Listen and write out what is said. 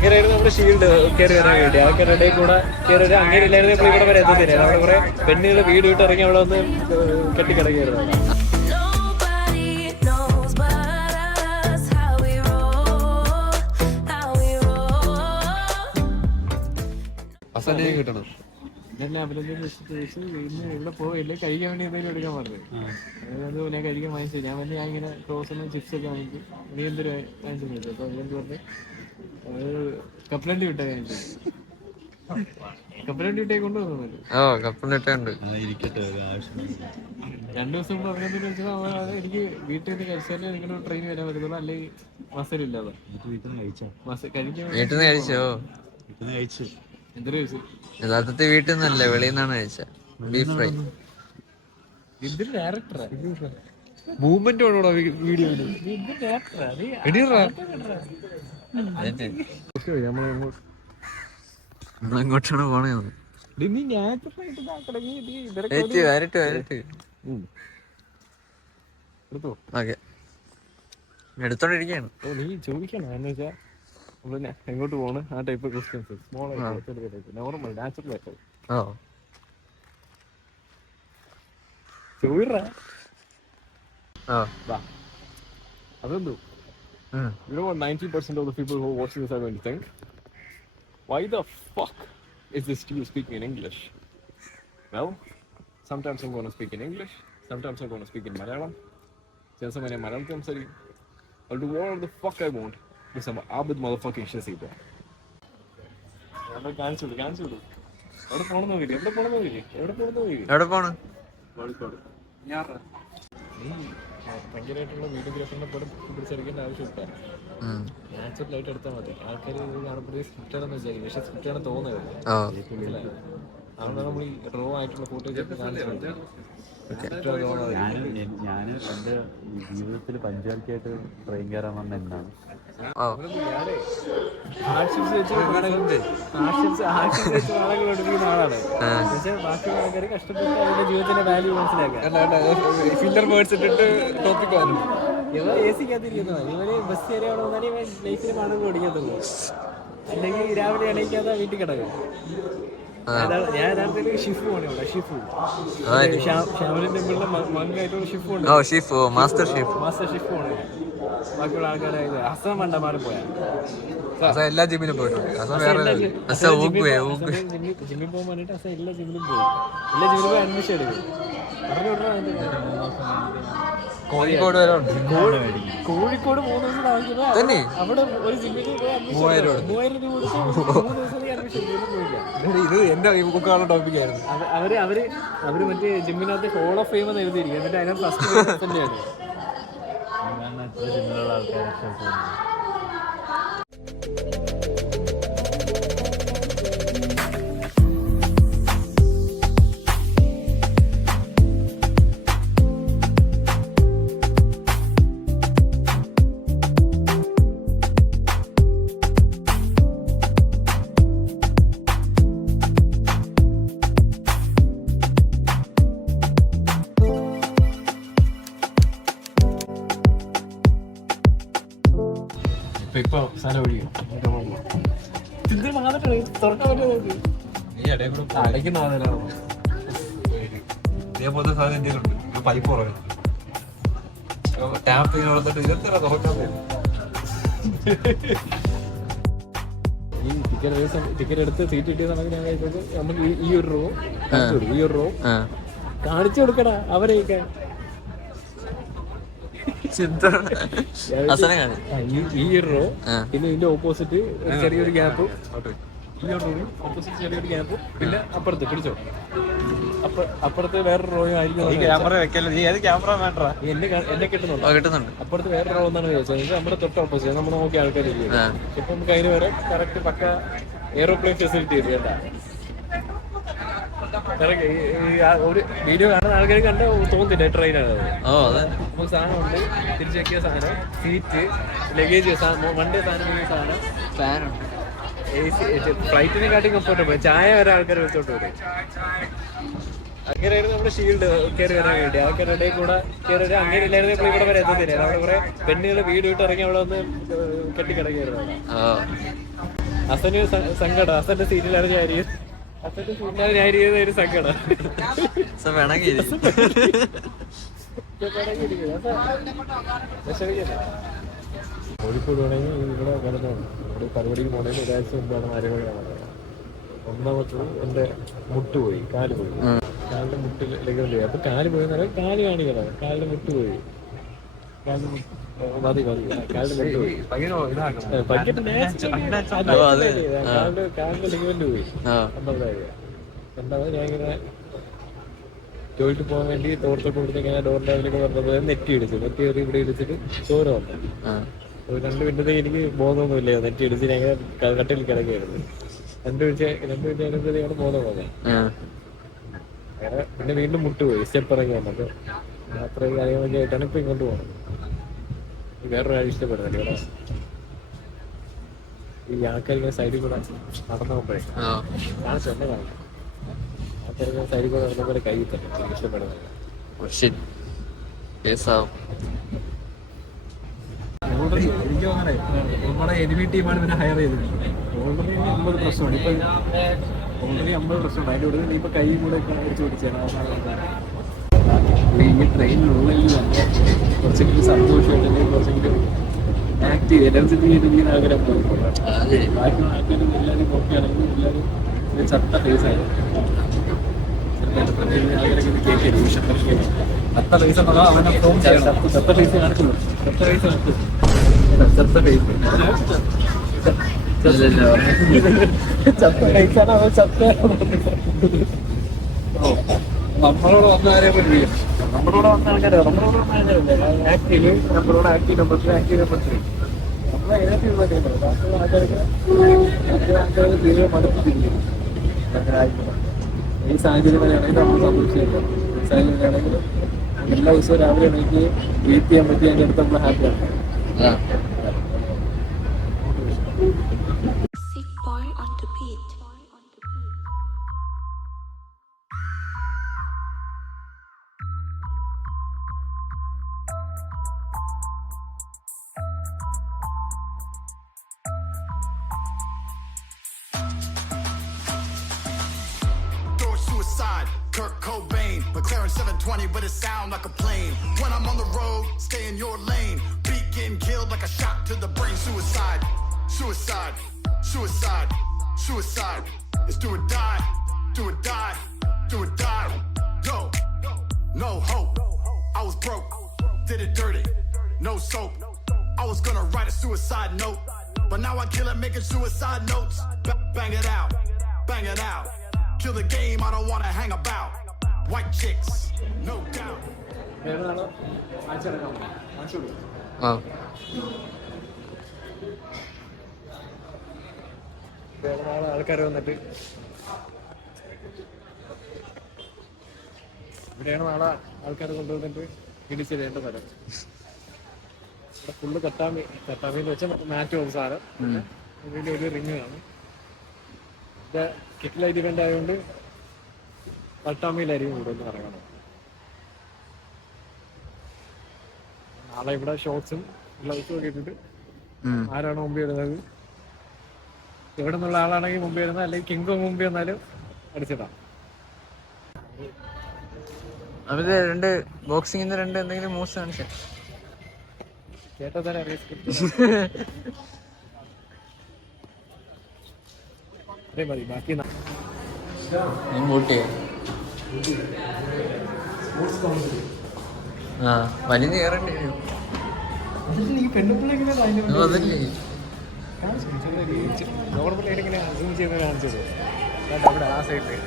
ഇങ്ങനെയായിരുന്നു നമ്മുടെ ഷീൽഡ് കയറി വരാൻ വേണ്ടി ആൾക്കാരുടെ ഇടയിൽ കൂടെ കയറി വരാൻ അങ്ങനെ ഇല്ലായിരുന്നു ഇപ്പോൾ ഇവിടെ വരെ എത്തത്തില്ല. അവിടെ കുറെ പെണ്ണുകൾ വീട് വിട്ട് ഇറങ്ങി അവിടെ വന്ന് കെട്ടിക്കിടക്കുകയായിരുന്നു. കിട്ടണം ഇതെല്ലാം ഇവിടെ പോയില്ല കഴിക്കാൻ വേണ്ടി എന്തെങ്കിലും എടുക്കാൻ പറഞ്ഞു. അതുപോലെ ഞാൻ കഴിക്കാൻ വാങ്ങിച്ചു. ഞാൻ വന്ന് ഞാൻ ഇങ്ങനെ ക്രോസൊന്നും ചിപ്സ് ഒക്കെ വാങ്ങിക്കും. നീ എന്തൊരു വാങ്ങിച്ചു. അപ്പൊ എന്ത് പറഞ്ഞു കപ്പലണ്ടി വിട്ടാ വാങ്ങിച്ചു. കപ്പലണ്ടി വിട്ടേ കൊണ്ടുവന്നു. കപ്പലിട്ടുണ്ട് 2 ദിവസം മുമ്പ് പറഞ്ഞതെന്ന് വെച്ചാൽ എനിക്ക് വീട്ടിൽ നിന്ന് കഴിച്ചാലേ നിങ്ങളുടെ ട്രെയിൻ വരാൻ പറ്റുള്ളൂ, അല്ലെങ്കിൽ മസലില്ലാതെ കഴിച്ചു. എന്തൊരു കഴിച്ചു? യഥാർത്ഥത്തിൽ വീട്ടിൽ നിന്നല്ലേ, വെളിയിൽ നിന്നാണ് കഴിച്ച ബീഫ് ഫ്രൈ. എന്തൊരു ഡയറക്ടറാ, മൂവ്മെന്റ് വേണോടാ വീഡിയോയില്. നമ്മളെങ്ങോട്ടാണ് പോണേ? എടുത്തോണ്ടിരിക്കാണ്. നീ ചോദിക്കണം എന്ന് വെച്ചാ എങ്ങോട്ട് പോണ്, ആ ടൈപ്പ് ക്വസ്റ്റ്യൻസ്. സ്മോൾ ആയിട്ട് നോർമൽ നാച്ചുറൽ ആയിട്ട് ചോദിറാ. അതെന്തോ you know what 90% of the people who are watching this are going to think? Why the fuck is this dude speaking in English? Well, sometimes I'm going to speak in English, sometimes I'm going to speak in Malayalam. ചില സമയം ഞാൻ മലയാളത്തിൽ സംസാരിക്കും. I'll do whatever the fuck I want with some Abid motherfucking Shazib. കാണിച്ചു വിടും. എവിടെ പോണെന്ന് നോക്കില്ലേ? എവിടെ പോണ്? ഭയങ്കരമായിട്ടുള്ള വീഡിയോഗ്രാഫറിനെ പോലെ പിടിച്ചെടുക്കേണ്ട ആവശ്യമില്ല. നാച്ചുറൽ ആയിട്ട് എടുത്താൽ മതി. ആൾക്കാർ ഇത് കാണപ്പെടുന്നത് സ്ക്രിപ്റ്റാണെന്ന് വിചാരിക്കും, പക്ഷെ സ്ക്രിപ്റ്റാണ് തോന്നുന്നത്. അതുകൊണ്ട് നമ്മൾ ഈ റോ ആയിട്ടുള്ള ഫോട്ടോസ് ഒക്കെ കാണിച്ചു. ഞാൻ എൻ്റെ ജീവിതത്തിൽ പഞ്ചായത്തായിട്ട് ട്രെയിൻ കയറാൻ വന്ന എന്നാണ്. ആക്ഷൻസ് വെച്ച് നാടകങ്ങൾ എടുക്കുന്ന ആളാണ്. പക്ഷെ ബാക്കിയുള്ള ആൾക്കാർ കഷ്ടപ്പെട്ട് അവരുടെ ജീവിതത്തിന്റെ വാല്യൂ മനസ്സിലാക്കാം. ഫില്ലർ വേർഡ്സ് ഇട്ടിട്ട് ടോപ്പിക് വന്നു. ഇവ എ സിക്കകത്തിരിക്കുന്നതാണ്. ഇവര് ബസ് കയറി അവിടെ വന്നാലും ഇവൻ ലൈഫിൽ കാണുമ്പോൾ ഓടിക്കത്തുള്ളൂ, അല്ലെങ്കിൽ രാവിലെ എണീക്കാതെ വീട്ടിൽ കിടക്കും. ഞാൻ യഥാർത്ഥത്തിൽ ഷിഫു ആണ് ഇവിടെ. ഷാമിലിന്റെ ടെമ്പിളിലെ മകനായിട്ടുള്ള ഷിഫു ഉണ്ട്. മാസ്റ്റർ ഷിഫു ആണ്. ബാക്കിയുള്ള ആൾക്കാരെ ഹസൻ മണ്ടമാറി പോയാ എല്ലാ ജിമ്മിലും പോയിട്ടുണ്ട്. ജിമ്മിൽ പോകാൻ വേണ്ടിട്ട് ഹസൻ എല്ലാ ജിമ്മിലും പോയി അഡ്മിഷൻ എടുക്കും. കോഴിക്കോട് വരെ ഉണ്ട്. കോഴിക്കോട് 3 ദിവസം താമസിക്കുന്നത് അവിടെ ഒരു ജിമ്മിൽ പോയി 3000 രൂപ കൊടുത്ത് 3 ദിവസം അഡ്മിഷൻ പോയില്ല. ഇത് എന്റെ ബുക്കാണ് ടോപ്പിക് ആയിരുന്നു. അവര് മറ്റേ ജിമ്മിനകത്ത് ഹോൾ ഓഫ് ഫെയിം എന്ന് എഴുതിയിരിക്കും. എന്നിട്ട് അതിനകത്ത് ഫസ്റ്റ് തന്നെയാണ്. എത്ര ജിമ്മിലുള്ള ആൾക്കാരെ ഇപ്പൊ സ്ഥലം ഒഴിയും അടയ്ക്കുന്ന ഇതേപോലത്തെ സാധനം എന്തെങ്കിലും പൈപ്പ് കുറവ് ടാപ്പ് കൊടുത്തിട്ട് ഇതെന്താ തുറക്കാൻ ഈ ടിക്കറ്റ് എടുത്ത് സീറ്റ് കിട്ടിയതാണെങ്കിൽ ഞാൻ കഴിച്ചത് നമുക്ക് ഈ ഒരു റോ കാണിച്ചു കൊടുക്കടാ അവരെയൊക്കെ. ഈ റോ പിന്നെ ഇതിന്റെ ഓപ്പോസിറ്റ് ചെറിയൊരു ഗ്യാപ്പ്, ഈ ഒരു റോയും ഓപ്പോസിറ്റ് ചെറിയൊരു ഗ്യാപ്പ്, പിന്നെ അപ്പുറത്ത് പിടിച്ചോ അപ്പുറത്ത് വേറൊരു റോയും ആയിരിക്കും. എന്നെ കിട്ടുന്നുണ്ട്. അപ്പുറത്ത് വേറെ റോ എന്നാണ് ചോദിച്ചത്. നമ്മുടെ തൊട്ട് ഓപ്പോസിറ്റ് നമ്മൾ നോക്കിയ ആൾക്കാരില്ല. ഇപ്പൊ നമുക്ക് അതിന് വരെ കറക്റ്റ് പക്ക എയറോപ്ലെയിൻ ഫെസിലിറ്റി ഉണ്ട് കേട്ടാ. ഒരു വീഡിയോ കാണുന്ന ആൾക്കാർ കണ്ട തോന്നുന്നില്ല ട്രെയിനാണ്. നമുക്ക് സാധനമുണ്ട്, തിരിച്ചെക്കിയ സാധനം, സീറ്റ്, ലഗേജ്, വണ്ടി സാധനം, ഫാനുണ്ട്, AC, ഫ്ലൈറ്റിനെക്കാട്ടി കംഫർട്ടബിൾ. ചായ വരെ ആൾക്കാർ വെച്ചോട്ട് വരും. അങ്ങനെയായിരുന്നു നമ്മുടെ ഷീൽഡ് കയറി വരാൻ വേണ്ടി ആൾക്കാരുടെ ഇടയിൽ കൂടെ കയറി വരാൻ. അങ്ങനെ ഇല്ലായിരുന്നു ഇപ്പോൾ ഇവിടെ വരെ എത്തത്തില്ല. അവിടെ കുറെ പെണ്ണുകൾ വീട് വിട്ട് ഇറങ്ങി അവിടെ വന്ന് കെട്ടിക്കിടക്കുകയായിരുന്നു. അസന് സങ്കടം. അസന്റെ സീറ്റിലാണ് ഞാൻ അസന്റെ സീറ്റിലാണ് ഞാൻ ഒരു സങ്കടം. വേണമെങ്കിൽ കോഴിക്കോട് വേണമെങ്കിൽ ഇവിടെ വരുന്നുണ്ട്. ഇവിടെ പരിപാടിക്ക് പോകണമെങ്കിൽ ഒരാഴ്ച മുമ്പാണ് ആരോഗ്യം വന്നത്. ഒന്നാമത്തത് എൻ്റെ മുട്ട് പോയി, കാല് പോയി. കാലിൻ്റെ മുട്ടിൽ ലെഗറിൽ പോയി. അപ്പോൾ കാല് പോയെന്ന് കാല് കാണിക്കണം. കാലിൻ്റെ മുട്ട് പോയി. കാലിൻ്റെ മതി കാലിൻ്റെ മുട്ട് പോയി. കാലിൻ്റെ ലിഗമെന്റ് പോയി. രണ്ടാമത് ഞാൻ ഇങ്ങനെ ടോയ്ലറ്റ് പോകാൻ വേണ്ടി തോർത്ത് കൊടുത്ത് ഇങ്ങനെ ഡോറിൻ്റെ അതിലേക്ക് പറഞ്ഞത് നെറ്റി ഇടിച്ചു. നെറ്റി കയറി ഇവിടെ ഇടിച്ചിട്ട് ചോര വന്നു. ഒരു 2 മിനിറ്റത്തേക്ക് എനിക്ക് ബോധമൊന്നുമില്ല. നെറ്റി ഇടിച്ച് ഞാൻ ഇങ്ങനെ കട്ടിൽ കിടക്കുകയായിരുന്നു. 2 മിനിറ്റ് കഴിയുമ്പോഴത്തേക്കാണ് ബോധം വന്നത്. അങ്ങനെ പിന്നെ വീണ്ടും മുട്ട് പോയി. സ്റ്റെപ്പ് ഇറങ്ങി വന്നത്. അത്രയും കാര്യങ്ങളൊക്കെ ആയിട്ടാണ് ഇപ്പൊ ഇങ്ങോട്ട് പോകുന്നത്. വേറൊരു കാര്യം ഇഷ്ടപ്പെടുന്നില്ല. ഇവിടെ ഈ ആൾക്കാർ ഇങ്ങനെ സൈഡിൽ കൂടെ നടന്നു പോകുമ്പോഴേ ഞാൻ ചെന്നതാണ്. ആൾക്കാർ സൈഡിൽ കൂടെ നടന്നപ്പോൾ കൈ തന്നെ എനിക്ക് ഇഷ്ടപ്പെടുന്നില്ല. എനിക്ക് അങ്ങനെ നമ്മുടെ എനിമി ടീമാണ് പിന്നെ ഹയർ ചെയ്തത്. ഓൾറെഡി 50 പ്രശ്നമാണ്. ഇപ്പൊ ഓൾറെഡി 50 പ്രശ്നമുണ്ട്. അതിൻ്റെ കൂടെ ഇപ്പൊ കൈ കൂടെ അടിച്ചു പിടിച്ചാണ്. ഈ ട്രെയിനിനുള്ളിൽ തന്നെ കുറച്ചെങ്കിലും സന്തോഷമായിട്ട് കുറച്ചെങ്കിലും ആക്റ്റീവ് എനർജറ്റിക് ആയിട്ട് ആഗ്രഹം പോയിക്കൊള്ളാം. ബാക്കി ആൾക്കാരും എല്ലാവരും നോക്കുകയാണെങ്കിൽ എല്ലാവരും ചത്ത ഫേസായിരുന്നു. ചത്ത ഫേസ് എന്നുള്ള അവനെ ഫോം ചെയ്യണം. ചത്ത ഫേസ് കാണിക്കുന്നു. ചത്ത ഫേസ് കാണിക്കുന്നു. ചത്ത ഫേസ് ചത്ത ഫേസാണ് അവൻ ചത്ത. നമ്മളോട് വന്ന കാര്യം പറ്റില്ല. നമ്മളോട് വന്ന ആൾക്കാരെ നമ്മളോട് വന്ന ആൾക്കാരുണ്ട്. ആക്റ്റീവ് നമ്മളോട് ആക്റ്റീവ് നമ്പർ 2 ആക്റ്റീവ് നമ്പർ 3 നമ്മളെ ഏതൊക്കെ പറ്റിയിട്ടുണ്ട്. ആൾക്കാർക്ക് തീരെ മടുപ്പിച്ചിരിക്കുന്നു. അങ്ങനെ ആയിക്കോട്ടെ. ഈ സാഹചര്യം വരെയാണെങ്കിൽ നമ്മൾ സന്തോഷിച്ചില്ല. ഈ സാഹചര്യം ആണെങ്കിൽ എല്ലാ ദിവസവും രാവിലെ എനിക്ക് വെയിറ്റ് ചെയ്യാൻ പറ്റി. അതിൻ്റെ അടുത്ത് നമ്മൾ ഹാപ്പിയാണ്. Kurt Cobain, McLaren 720, but it sound like a plane. When I'm on the road, stay in your lane. Beat getting killed like a shot to the brain. Suicide, suicide, suicide, suicide. It's do or die, do or die, do or die. Yo, no hope. I was broke, did it dirty, no soap. I was gonna write a suicide note, but now I kill it making suicide notes. Bang it out, bang it out. Kill the game, I don't wanna hang about. White chicks, no doubt. ആൾക്കാർ വന്നിട്ട് ഇവിടെയാണ് നാളെ ആൾക്കാർ കൊണ്ടുവന്നിട്ട് ഇടിച്ചിടേണ്ട തരം. ഇവിടെ full കട്ടാമിന്ന് വെച്ചാൽ മാറ്റ് പോകുന്ന സാധനം. ഇതിൻ്റെ ഒരു റിങ് കാണും. ഇത് കിറ്റ് ലൈറ്റ് ഇവന്റ് ആയതുകൊണ്ട് പട്ടാമിയിലായിരിക്കും കൂടുതൽ നടക്കണം. നാളെ ഇവിടെ ഷോർട്സും ഗ്ലൗസും ഒക്കെ ഇട്ടിട്ട് ആരാണോ മുമ്പ് വരുന്നത്, ഇവിടെ നിന്നുള്ള ആളാണെങ്കിൽ മുമ്പ് വരുന്നത്, അല്ലെങ്കിൽ കിങ്കോ മുമ്പ് വന്നാലും അടിച്ചിടാം. അവര് 2 ബോക്സിംഗിന്ന് 2 എന്തെങ്കിലും മൂവ്സ് കാണിച്ചേ കേട്ടാ തന്നെ അറിയാം. അതേ മതി. ബാക്കി വലിഞ്ഞ് കയറേണ്ടി വരും. അതല്ലേ നോർമൽ ആയിട്ട് ഇങ്ങനെ അസൂം ചെയ്ത് കാണിച്ചത് അവിടെ ആ സൈഡിൽ.